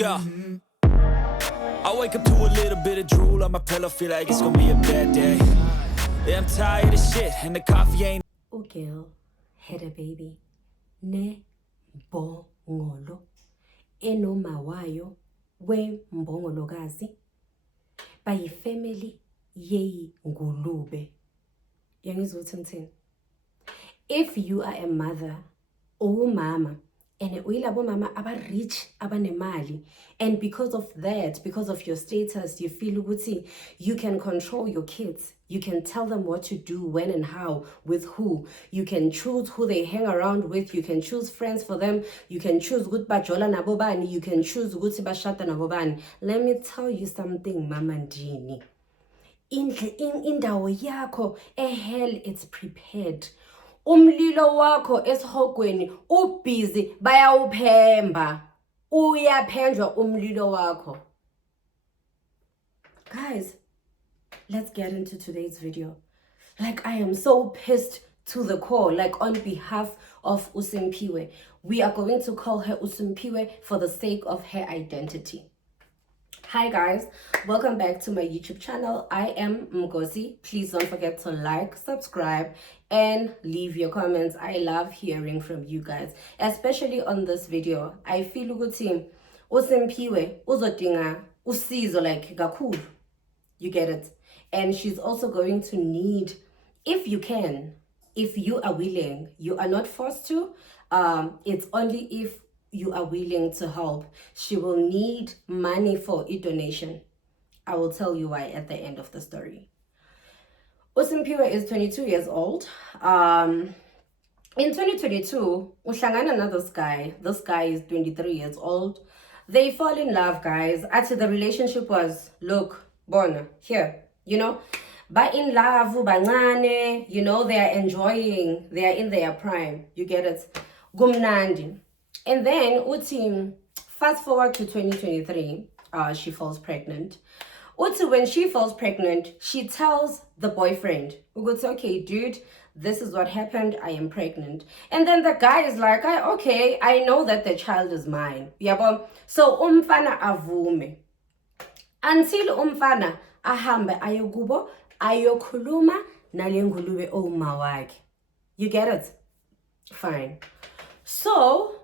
go. I wake up to a little bit of drool on my pillow, feel like it's gonna be a bad day. Yeah, I'm tired of shit, and the coffee ain't. Girl had a baby. Ne mbongolo. Enoma wayo we mbongolokazi. By family ye ngulube. Yangizwa ukuthi if you are a mother or mama, and uyilabo mama aba rich abanemali, and because of that, because of your status, you feel ukuthi you can control your kids, you can tell them what to do, when and how, with who, you can choose who they hang around with, you can choose friends for them, you can choose ukuthi bajola nabo bani, you can choose ukuthi bashada nabo bani. Let me tell you something, Mama Ndini. Indawo yakho hell, it's prepared. Umlilo wakho esihogweni ubhizi bayawuphemba, uyaphendwa umlilo wakho. Guys, let's get into today's video. Like, I am so pissed to the core. Like, on behalf of Usimpiwe, we are going to call her Usimpiwe for the sake of her identity. Hi guys, welcome back to my YouTube channel. I am Mgosi. Please don't forget to like, subscribe, and leave your comments. I love hearing from you guys, especially on this video. I feel ukuthi Usimpiwe uzodinga usizo like kakhulu. You get it? And she's also going to need, if you can, if you are willing, you are not forced to, it's only if you are willing to help. She will need money for a donation. I will tell you why at the end of the story. Usimpiwe is 22 years old. In 2022, uhlangana na this guy. This guy is 23 years old. They fall in love, guys. Actually, the relationship was, look, bona, here, you know, but in love, bancane, you know, they are enjoying, they are in their prime. You get it? Gumnandi. And then Uti, fast forward to 2023, she falls pregnant. Uti, when she falls pregnant, she tells the boyfriend, Uguti, okay, dude, this is what happened, I am pregnant. And then the guy is like, okay, I know that the child is mine. Yabo. So umfana avume. Until umfana ahambe ayokubo, ayokhuluma nalengulube omawaki. You get it? Fine. So,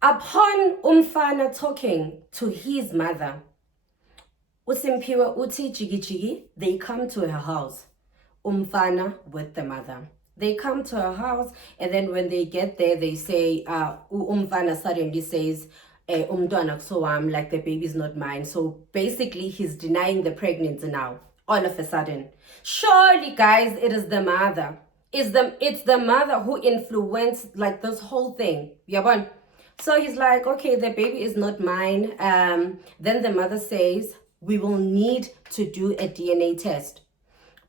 upon umfana talking to his mother, Usimpiwe uti chigi, they come to her house. Umfana with the mother. They come to her house, and then when they get there, they say, umfana suddenly says, umntwana kusowami, like the baby's not mine. So basically, he's denying the pregnancy now, all of a sudden. Surely, guys, it is the mother. It's the mother who influenced like this whole thing. Yeah, so he's like, okay, the baby is not mine. Then the mother says, we will need to do a DNA test.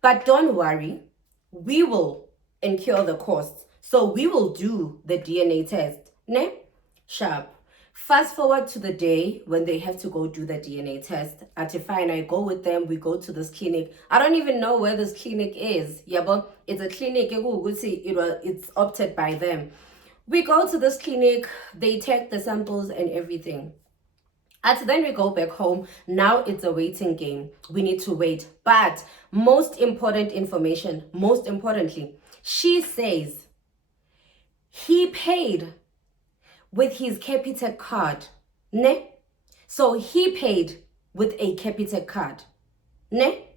But don't worry, we will incur the costs. So we will do the DNA test. Ne? Sharp. Fast forward to the day when they have to go do the DNA test. Fine, I go with them. We go to this clinic. I don't even know where this clinic is. Yeah, but it's a clinic. It's opted by them. We go to this clinic. They take the samples and everything. Then we go back home. Now it's a waiting game. We need to wait. But most important information, most importantly, she says he paid with his Capitec card, ne? So he paid with a Capitec card, ne?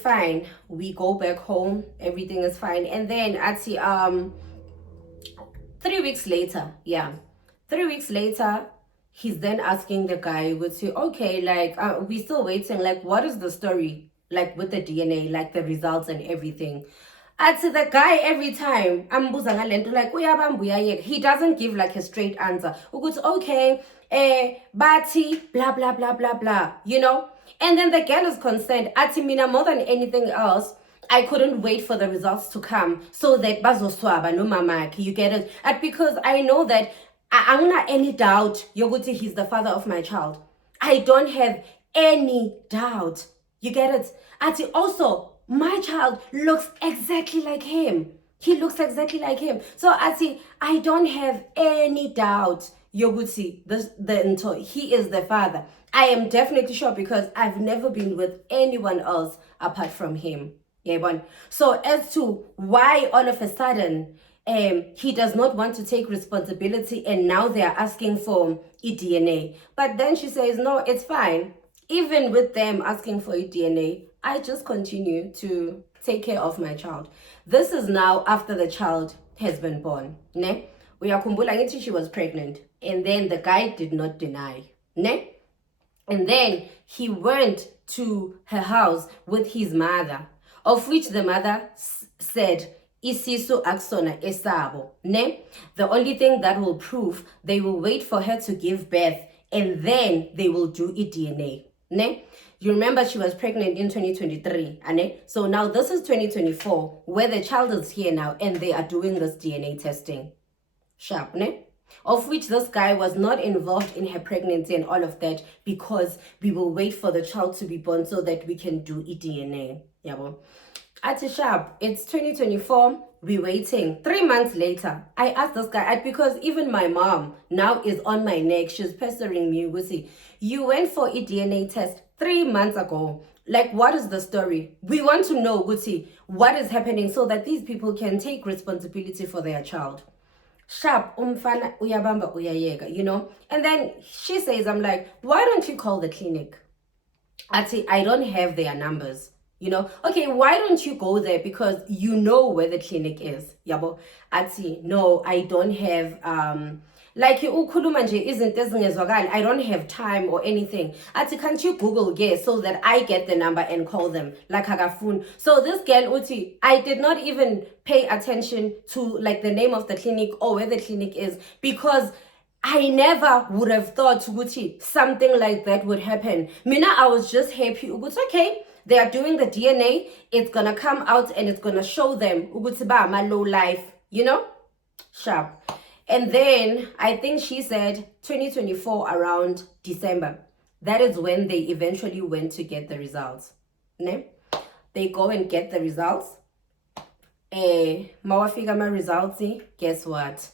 Fine, we go back home, everything is fine. And then 3 weeks later, 3 weeks later, he's then asking the guy, would say, okay, like, we still waiting, like, what is the story, like, with the DNA, like, the results and everything? The guy every time, like, he doesn't give like a straight answer. Okay, Bati, blah, blah, blah, blah, blah, you know? And then the girl is concerned. Mina, more than anything else, I couldn't wait for the results to come so that bazoswaba no mamaki, you get it? Because I know that I'm not any doubt Yoguti, he's the father of my child. I don't have any doubt. You get it? Also, my child looks exactly like him. He looks exactly like him. So I don't have any doubt. yoguti, he is the father. I am definitely sure because I've never been with anyone else apart from him. Yeah, so as to why all of a sudden he does not want to take responsibility and now they are asking for DNA. But then she says, no, it's fine. Even with them asking for DNA, I just continue to take care of my child. This is now after the child has been born. Ne? Uyakumbula ngithi she was pregnant and then the guy did not deny. Ne? And then he went to her house with his mother, of which the mother said, isisu aksona esabo. Ne? The only thing that will prove, they will wait for her to give birth and then they will do a DNA. Ne? You remember she was pregnant in 2023. Ne? So now this is 2024 where the child is here now and they are doing this DNA testing. Sharp, ne? Of which this guy was not involved in her pregnancy and all of that because we will wait for the child to be born so that we can do DNA. Yeah, Ati sharp, it's 2024, we're waiting. 3 months later, I asked this guy, because even my mom now is on my neck, she's pestering me, Gusi, you went for a DNA test 3 months ago. Like, what is the story? We want to know, Gusi, what is happening so that these people can take responsibility for their child. Sharp, umfana uyabamba uyayega, you know. And then she says, I'm like, why don't you call the clinic? Ati, I don't have their numbers, you know. Okay, why don't you go there because you know where the clinic is, yabo. Ati, no, I don't have like ukhuluma nje izinto ezingezwakali, I don't have time or anything. Ati, can't you Google so that I get the number and call them like akafun. So this girl uti, I did not even pay attention to like the name of the clinic or where the clinic is because I never would have thought uti something like that would happen. Mina, I was just happy. Uguti, okay, they are doing the DNA, it's gonna come out and it's gonna show them uguti ba my low life, you know. Sharp. And then I think she said 2024 around December. That is when they eventually went to get the results. Ne? They go and get the results. Mawafika ma results, guess what?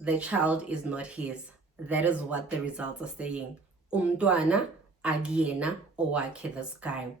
The child is not his. That is what the results are saying. Umntwana agiyena owakhe this guy.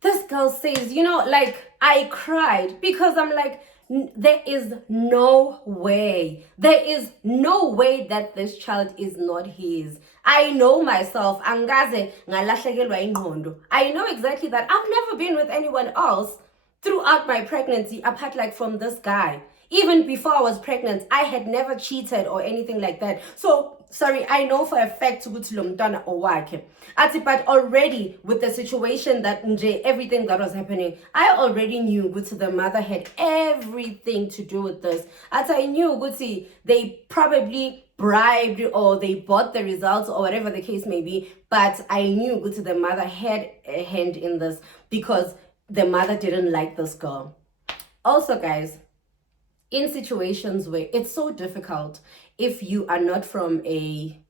This girl says, you know, like, I cried because I'm like, there is no way. There is no way that this child is not his. I know myself. Angaze ngalahlekelwa ingqondo. I know exactly that. I've never been with anyone else throughout my pregnancy apart like from this guy. Even before I was pregnant, I had never cheated or anything like that. So, sorry, I know for a fact ukuthi lo mntwana owakhe. Ati, but already with the situation that everything that was happening, I already knew ukuthi the mother had everything to do with this. Ati, I knew ukuthi they probably bribed or they bought the results or whatever the case may be, but I knew ukuthi the mother had a hand in this because the mother didn't like this girl. Also, guys, in situations where it's so difficult, if you are not from a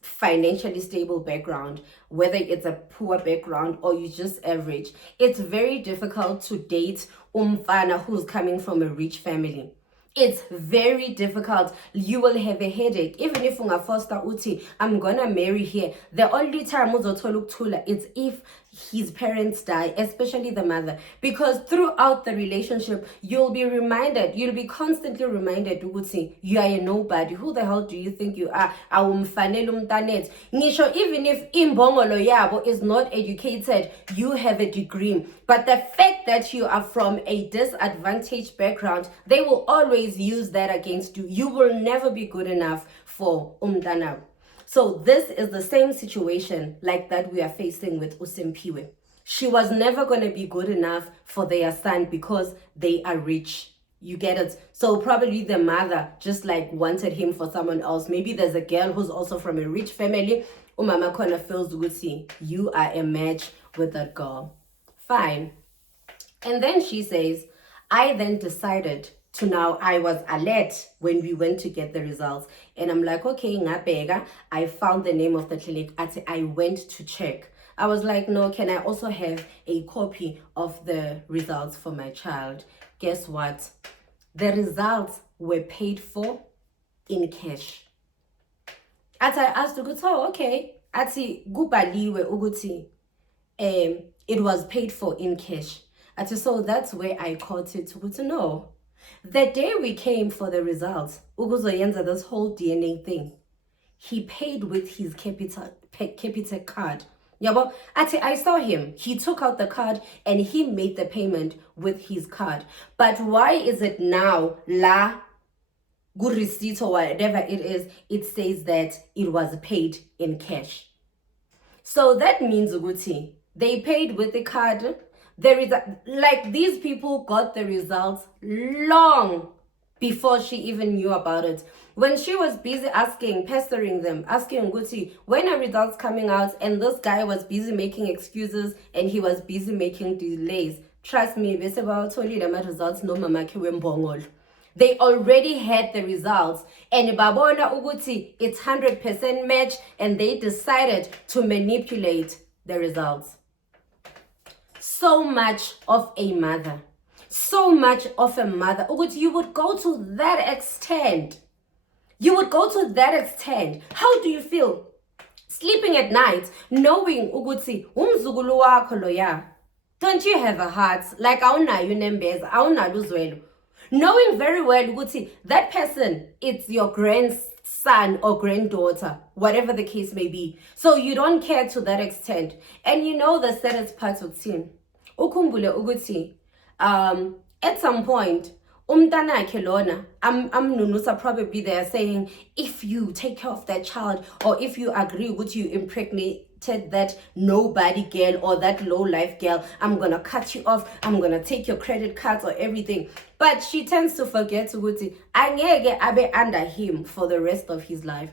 financially stable background, whether it's a poor background or you just average, it's very difficult to date umfana who's coming from a rich family. It's very difficult. You will have a headache. Even if ungafosta uti, I'm gonna marry here. The only time uzothola ukuthula it's if his parents die, especially the mother. Because throughout the relationship, you'll be constantly reminded, uti, you are a nobody. Who the hell do you think you are? Awumfanele umntanet. Ngisho even if imbongolo yabo is not educated, you have a degree. But the fact that you are from a disadvantaged background, they will always use that against you. You will never be good enough for umntana. So this is the same situation like that we are facing with Usimpiwe. She was never going to be good enough for their son because they are rich. You get it? So probably the mother just like wanted him for someone else. Maybe there's a girl who's also from a rich family. Umama Kona feels good. You are a match with that girl. Fine. And then she says, I then decided to now, I was alert when we went to get the results. And I'm like, okay, ngabheka. I found the name of the clinic. I went to check. I was like, no, can I also have a copy of the results for my child? Guess what? The results were paid for in cash. Athi I asked ukuthi, oh, okay. Athi kubhaliwe ukuthi it was paid for in cash. Athi so that's where I caught it ukuthi no. The day we came for the results, ukuzoyenza this whole DNA thing, he paid with his Capitec card. Yabo, Ati, I saw him. He took out the card and he made the payment with his card. But why is it now la good receipt or whatever it is, it says that it was paid in cash? So that means Uguti, they paid with the card. There is like these people got the results long before she even knew about it. When she was busy asking, pestering them, asking Guti, when are results coming out? And this guy was busy making excuses and he was busy making delays. Trust me, results no mama. They already had the results. And babona Uguti, it's 100% match, and they decided to manipulate the results. So much of a mother. So much of a mother. Uguti, you would go to that extent. You would go to that extent. How do you feel? Sleeping at night, knowing Uguti, umzukulu wakho loya. Don't you have a heart? Like awunayo nembeza, awunalo uzwelo. Knowing very well Uguti, that person, it's your grandson or granddaughter, whatever the case may be. So you don't care to that extent. And you know the saddest part of team. Ukumbule Uguti, at some point, umntanakhe lona amnunusa probably there saying, if you take care of that child, or if you agree with you impregnated that nobody girl or that low life girl, I'm gonna cut you off, I'm gonna take your credit cards or everything. But she tends to forget ukuthi angeke abe under him for the rest of his life.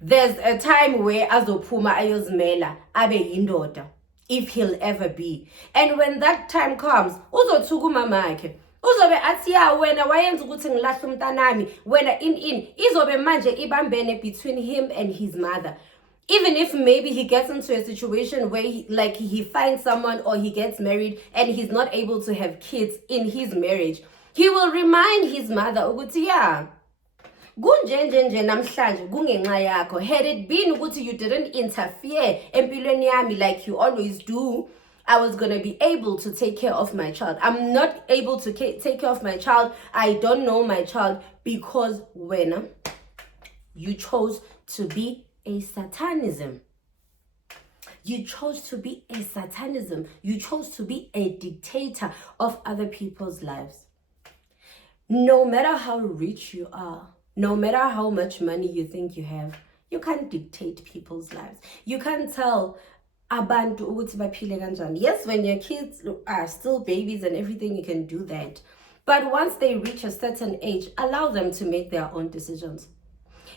There's a time where azophuma ayozimela abe yindoda, if he'll ever be. And when that time comes, uzothuka umamakhe, uzobe athi ya wena wayenza ukuthi ngilahle umntanami, wena in izobe manje ibambene between him and his mother. Even if maybe he gets into a situation where he finds someone or he gets married and he's not able to have kids in his marriage, he will remind his mother ukuthi ya kunjenjenje namhlanje kungenxa yakho. Had it been ukuthi you didn't interfere empilweni yami like you always do, I was going to be able to take care of my child. I'm not able to take care of my child. I don't know my child because when you chose to be a satanism. You chose to be a satanism. You chose to be a dictator of other people's lives. No matter how rich you are, no matter how much money you think you have, you can't dictate people's lives. You can't tell abantu ukuthi baphile kanjani. Yes, when your kids are still babies and everything, you can do that. But once they reach a certain age, allow them to make their own decisions.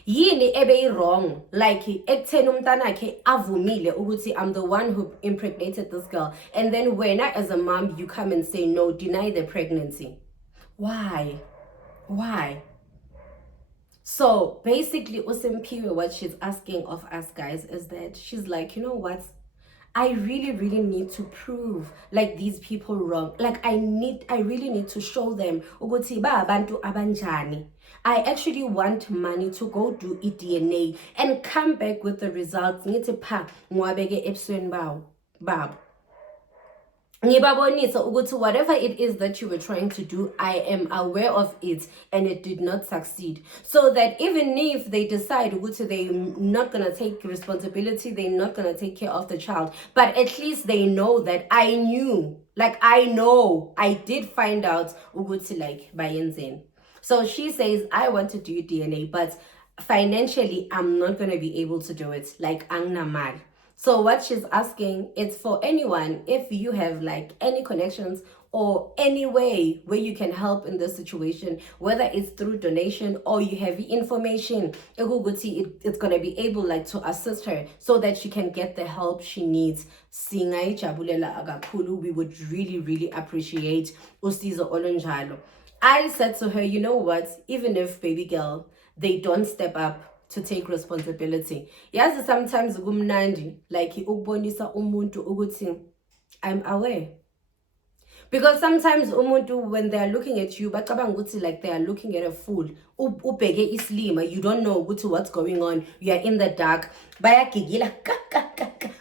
Yini ebe wrong, like ekutheni umntanakhe avumile ukuthi I'm the one who impregnated this girl, and then when as a mom you come and say no, deny the pregnancy. Why? So basically uSimphiwe, what she's asking of us guys is that she's like, you know what, I really need to prove like these people wrong. Like I really need to show them ukuthi ba abantu abanjani. I actually want money to go do DNA and come back with the results. Ngithi pha ngiwabeke ebusweni babo. Ngibabonisa ukuthi whatever it is that you were trying to do, I am aware of it and it did not succeed. So that even if they decide ukuthi they're not going to take responsibility, they're not going to take care of the child, but at least they know that I knew, like I know, I did find out ukuthi like bayenzeni. So she says, I want to do DNA, but financially, I'm not going to be able to do it. Like, angnamal. So what she's asking is for anyone, if you have like any connections or any way where you can help in this situation, whether it's through donation or you have information, it's going to be able like to assist her so that she can get the help she needs. We would really appreciate usizo olunjalo. I said to her, you know what, even if baby girl, they don't step up to take responsibility. Yes, sometimes kumnandi, like ukubonisa umuntu ukuthi I'm aware. Because sometimes umuntu, when they are looking at you, bacabanga ukuthi like they are looking at a fool. Ubheke islima, you don't know what's going on. You are in the dark. Bayagigila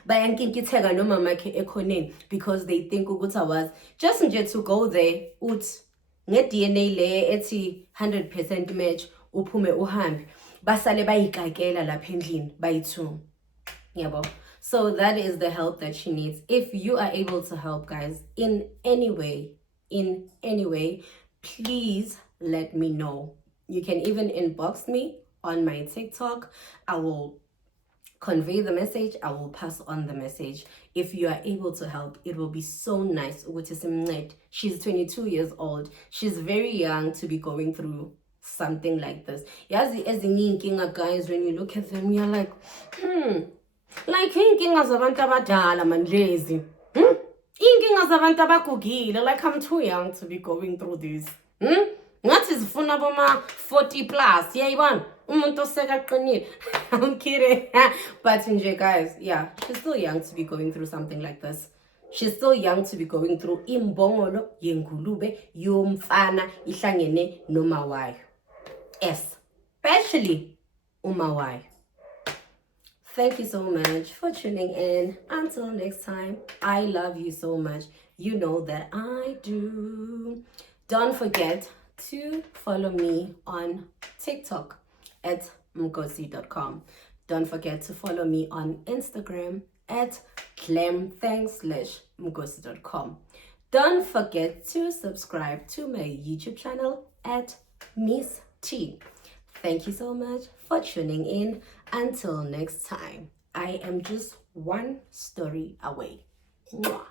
bayankinkitheka noma makhe ekhoneni because they think ukuthi was just nje to go there uthi nge-DNA le ethi 100% match uphume uhambe basale bayikakela lapha endlini bayi-2. Yabo. So that is the help that she needs. If you are able to help, guys, in any way, please let me know. You can even inbox me on my TikTok. I will convey the message. I will pass on the message. If you are able to help, it will be so nice. She's 22 years old. She's very young to be going through something like this. Guys, when you look at them, you're like, like inkinga zabantu abadala manjezi. Inkinga zabantu abagugile, like I'm too young to be going through this. Ngathi zifuna boma 40 plus. Yayibona umuntu osekaqinile. I'm kidding. But nje guys, yeah, she's still young to be going through something like this. She's still young to be going through imbongolo yengulube yomfana ihlangene nomawayo. Especially umawayo. Thank you so much for tuning in. Until next time, I love you so much. You know that I do. Don't forget to follow me on TikTok at mgosi.com. Don't forget to follow me on Instagram at clemthanks/mgosi.com. Don't forget to subscribe to my YouTube channel at Miss T. Thank you so much for tuning in. Until next time, I am just one story away. Mwah.